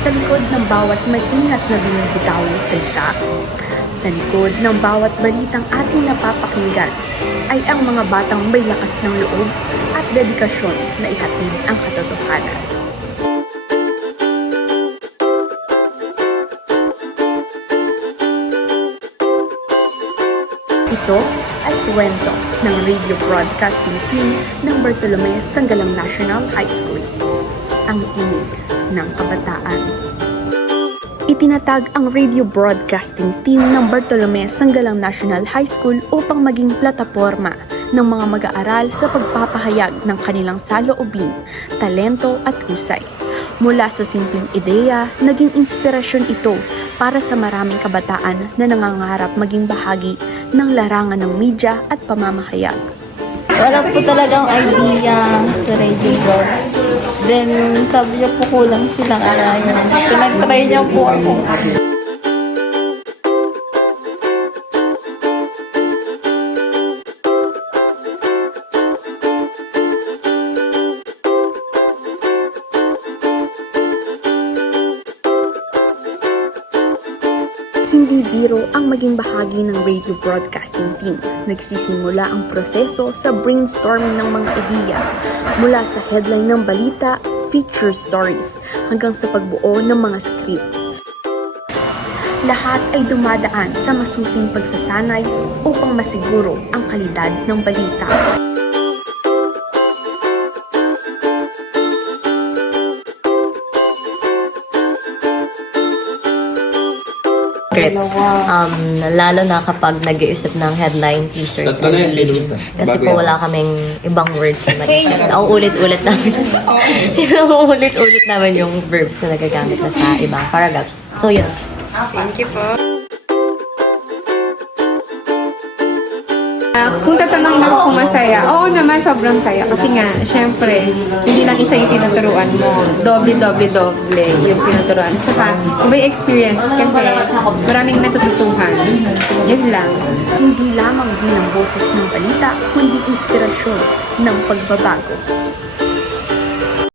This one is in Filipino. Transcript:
sa likod ng bawat maingat na binibitaw na salita. Sa likod ng bawat balitang ating napapakinggan ay ang mga batang may lakas ng loob at dedikasyon na ihatid ang katotohanan. Ito ay kwento ng radio broadcasting team ng Bartolome Sanggalang National High School. Ang tinig ng kabataan. Itinatag ang radio broadcasting team ng Bartolome Sanggalang National High School upang maging plataforma ng mga mag-aaral sa pagpapahayag ng kanilang saloobin, talento at husay. Mula sa simpleng ideya, naging inspirasyon ito para sa maraming kabataan na nangangarap maging bahagi ng larangan ng media at pamamahayag. Wala po talagang idea sa radio blog. Then, sabi niya po kulang silang arayan. Pinag-try niya po ako. Hindi biro ang maging bahagi ng radio broadcasting team. Nagsisimula ang proseso sa brainstorming ng mga ideya mula sa headline ng balita, feature stories, hanggang sa pagbuo ng mga script. Lahat ay dumadaan sa masusing pagsasanay upang masiguro ang kalidad ng balita. Script. Um, lalo na kapag nag-iisip ng headline, teasers, Tatlo na and. Lisa. Kasi Bago po yan. wala kaming ibang words na mag-isip. Nauulit-ulit namin. Nauulit-ulit namin yung verbs na nagagamit na sa ibang paragraphs. So, yun. Ah, kung tatanungin ako kung masaya, oo naman, sobrang saya. Kasi nga, syempre, hindi lang isa yung tinuturuan mo. Doble, doble, doble yung tinuturuan. Tsaka, iba yung experience kasi maraming natututuhan. Yes lang. Hindi lamang bilang boses ng balita, kundi inspirasyon ng pagbabago.